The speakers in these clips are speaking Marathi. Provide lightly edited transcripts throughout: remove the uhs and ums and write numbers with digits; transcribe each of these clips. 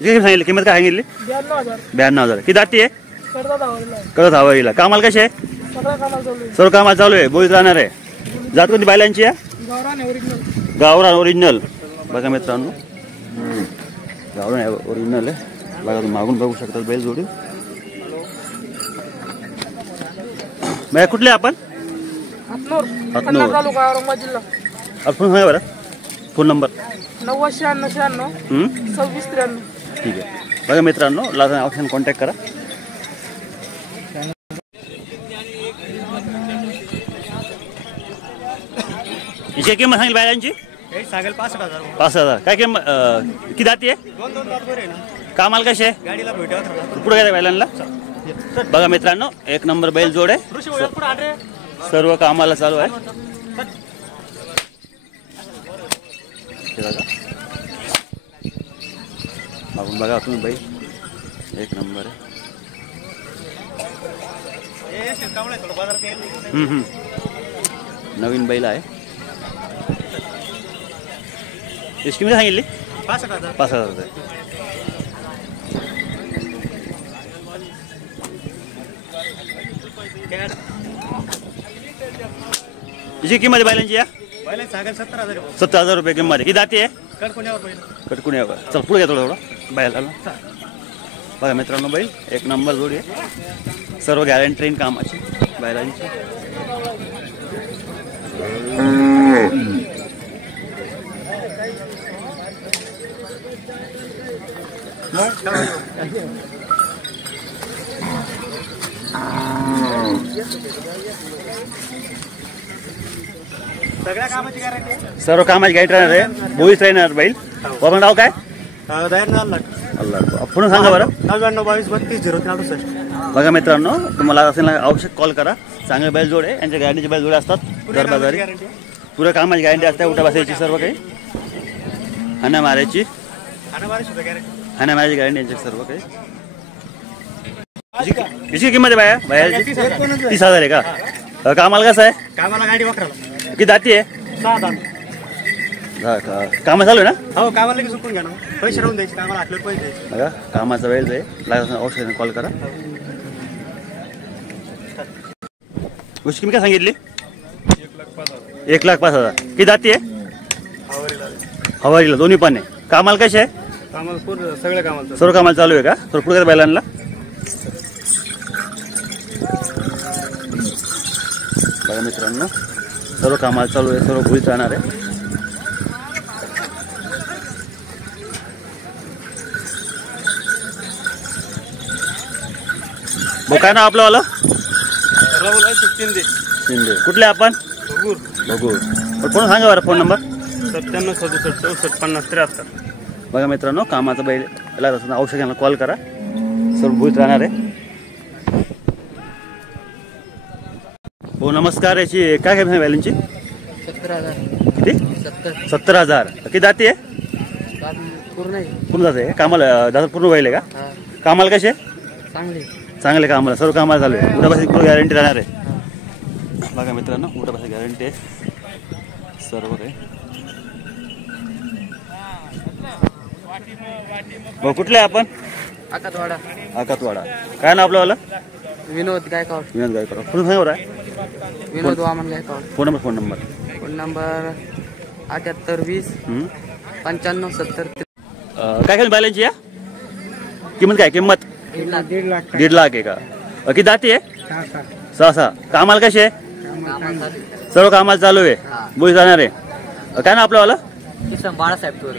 सांगितली किंमत काय सांगितली? 92,000. किती दाती आहे? करत हवाईला. कामाला कशी आहे? सर्व कामाला चालू आहे. बोलीत राहणार आहे. जात कोणती बैलांची आहे? गावरान ओरिजिनल. बघा मित्रांनो गावरान ओरिजिनल आहे. बघा तुम्ही मागून बघू शकता बैल जोडी. मग कुठले आपण? फोन सांगा बरं. Phone number 9096962693. ठीक आहे. बघा मित्रांनो लाजा ऑप्शन कॉन्टॅक्ट करा. हिची किंमत सांगेल बैलांची? 65,000. काय किंमत किती दाती आहे? कामाला कशी आहे? पुढे काय बैलांना? बघा मित्रांनो एक नंबर बैल जोड आहे. सर्व कामाला चालू आहे. मागून बघा तुम्ही बैल एक नंबर आहे. नवीन बैल आहे. इसकी किंमत सांगितली? 5,000 रुपये. हिची किंमत बैलांची या? 70,000 रुपये किंमत. किती दाती आहे? कडकुण्यावर. चल पुढे घ्या थोडं बैलाला. बघा मित्रांनो बैल एक नंबर जोडी आहे. सर्व गॅरंटी कामाची बैलांची. सर्व कामाची गाईड राहणार आहे. बोईस राहणार बैल. बाबा नाव काय? पुन्हा सांगा बरं. 9922320368. बघा मित्रांनो तुम्हाला असेल आवश्यक कॉल करा. चांगले बैल जोडे यांच्या गॅरंटीचे बैल जोडे असतात. दरबाजारी पुऱ्या कामाची गॅरंटी असते. उठा बसायची सर्व काही. हाना मारायची गॅरंटी यांची सर्व काही. किती किंमत आहे बाया? बायाची 30,000 आहे का? कामाला कसं आहे? कामाला गाडी वापरायला. किती दाती आहे? 6 दात. काम चालू आहे ना? हो कामाला की चुकून घ्या ना. पैसे राहून द्यायचे. कामाला आटले पैसे द्यायचे. बघा कामाचा वेळ आहे. लागत औषध कॉल करा. गोष्टी किंमत काय सांगितली? 1,05,000. किती दाती आहे? हवारीला दोन्ही पण आहे. कामाला कसे आहे? कामाला सगळ्या कामाला सर्व कामाला चालू आहे का? तर पुढे बैलांना बघा मित्रांनो सर्व कामाला चालू आहे. सर्व भुईत राहणार आहे. काय नाव आपलं वाला? शिंदे. कुठले आपण? बघू. कोण सांगा बरं फोन नंबर? 9767645073. बघा मित्रांनो कामाचा बैल औषध घ्यायला कॉल करा. सर्व भुईत राहणार आहे. हो नमस्कार. याची काय काय बैलांची? 70,000. किती? 70,000. किती दाती आहे? पूर्ण जाते कामाला. दादा पूर्ण बैल आहे का? कामाला कसे? चांगले कामाला. सर्व कामाला चालू आहे. उठापासून पूर्ण गॅरंटी राहणार आहे. बघा मित्रांनो उठापासून गॅरंटी आहे सर्व काही. हो कुठले आपण? आकातवाडा. काय नाव आपलं वाला? विनोद गायकवाड. फोन सांगा आहे. विनोद वामन गायकवाड. Phone number 7820 9570. काय काय बैलांची या? किंमत काय? किंमत 1.5 लाख आहे का? किती दाती आहे? 6. कामाला कशी आहे? सर्व कामाला चालू आहे. बोई जाणार आहे. काय ना आपलं वाला? बाळासाहेब तोरे.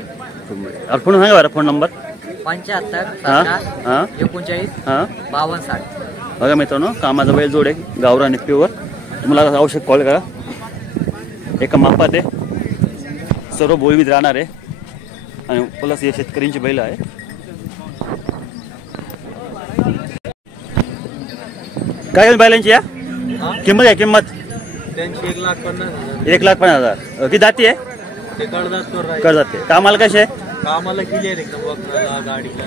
फोन सांगा बरं. Phone number 75 39 5260. बघा मित्रांनो कामाचा बैल जोड आहे. गावरान प्युअर. तुम्हाला आवश्यक कॉल करा. एका मापात आहे. सर्व बोईवीत राहणार आहे. आणि प्लस हे शेतकऱ्यांची बैल आहे. काय बैलांची या? किंमत आहे? किंमत 1,50,000. किती दाती आहे? करदाते. कामाला कसे? कामाला क्लिअर एकदम. गाडीला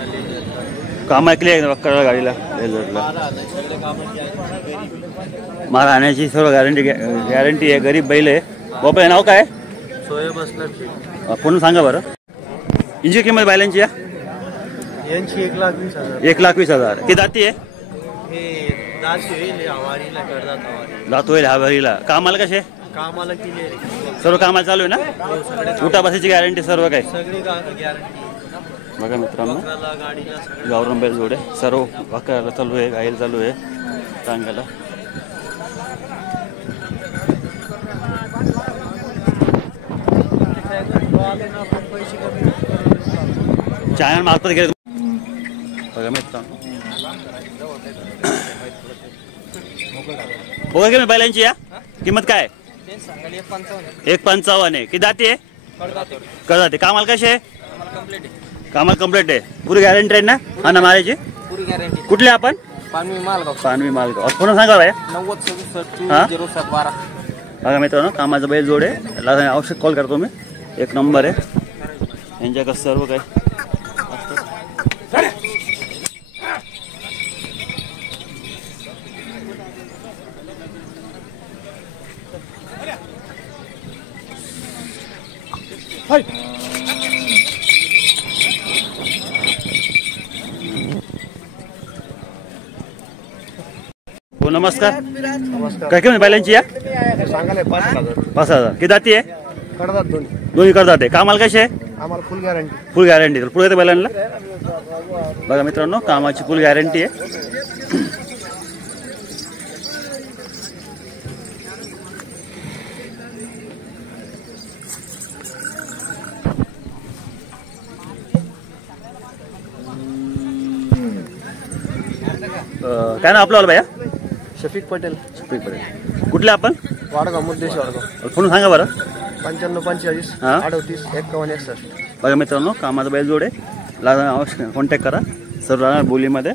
कामा क्लिअर गाडीला मारा आणायची सर्व गॅरंटी आहे. गरीब बैल आहे. बाबा नाव काय? सोयब असलं. पुन्हा सांगा बरं. इंची किंमत बैलांची या? यांची 1,20,000. 1,20,000. किती दाती आहे? हे दास होईल हवारीला करतात हवारी. दात होईल हवारीला. कामाला कसे? कामाला केली सर्व कामाला चालू आहे ना? उठा बसायची गॅरंटी सर्व काय? सगळी गॅरंटी. बघा मित्रांनो गाडीला गावरान बैल जोडे सर्व वाकरायला चालू आहे, गायला चालू आहे, टांगायला. चॅनल मार्फत गेले. बघा मित्रांनो बघा की बैलांची या किंमत काय? 1,55 आहे. किती दाती आहे? करदाते. कामाला कसे आहे? कामाला कंप्लीट आहे. पुरी गॅरंटी आहे ना? हा ना मारायची पुरी गॅरंटी. कुठले आपण? पानवी मालगाव. पानवी मालगाव. पुन्हा सांगा बाया. 9067 बघा मित्रांनो कामाचा बैल जोड आहे. आवश्यक कॉल करतो मी. 1 नंबर आहे यांच्याकडे सर्व काय. हो नमस्कार. काय किंमत बैलांची या? सांगायला 5,000. 5,000. किती दाती आहे? करतात दोन्ही करतात. कामाला कसे आहे? आम्हाला फुल गॅरंटी. फुल गॅरंटी. पुढे येते बैलांना. बघा मित्रांनो कामाची फुल गॅरंटी आहे. काय ना आपलं भैया? शफिक पटेल. शफिक पटेल. कुठले आपण? वाडगाव मुद्देश वाडगाव. फोन सांगा बरं. 95 45 हा 38 51 61. बघा मित्रांनो कामाचा बैल जोड आहे. लागणार आवश्यक कॉन्टॅक्ट करा. सर्व राहणार बोलीमध्ये.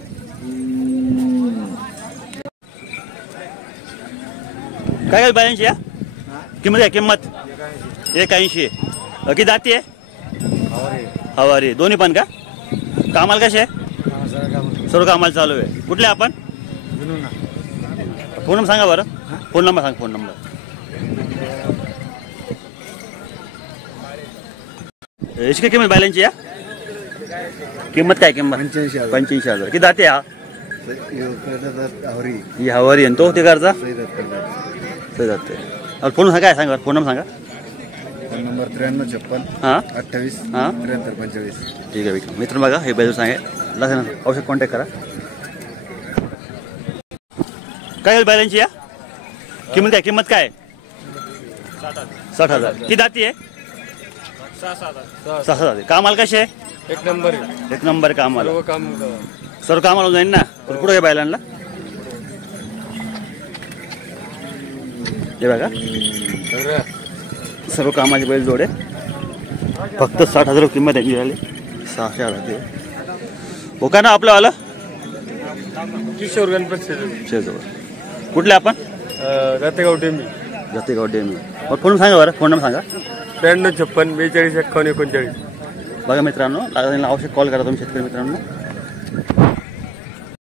काय काय बैलांची या किंमत आहे? किंमत 1,80. किती दाती आहे? हवारी. दोन्ही पण का? कामाला कसे आहे? सर्व कामाला चालू आहे. कुठले आपण? फोन नंबर सांगा बरं. फोन नंबर सांगा. Phone number. याची काय किंमत बैलांची या? किंमत काय? किंमत 85,000. किती दाते हा? ही हवारी आणि तो ते करता जाते. फोन सांगा. काय सांगा? फोन नंबर सांगा. नंबर 93 56 हां 28 हां 73 45. ठीक आहे. मित्र बघा हे बैल सांगे औषध कॉन्टॅक्ट करा. काय बैलांची या किंमत काय? किंमत काय? 60,000. किती दाती आहे? 6,000. कामाला कसे आहे? 1 नंबर. 1 नंबर कामाला. काम सर्व कामाला जाईन ना. पुढे काय बैलांना हे बघा सर्व कामाचे बैल जोडे. फक्त 60,000 किंमत त्यांची झाली. 6,000 हो का ना आपलं आलं. किशोर गणपती शेजवळ. कुठले आपण? जातेगाव टेंबी. जातेगाव डेमी. फोन सांगा बरं. फोन नंबर सांगा. 93 56 42 51 39. बघा मित्रांनो आवश्यक कॉल करा तुम्ही शेतकरी मित्रांनो.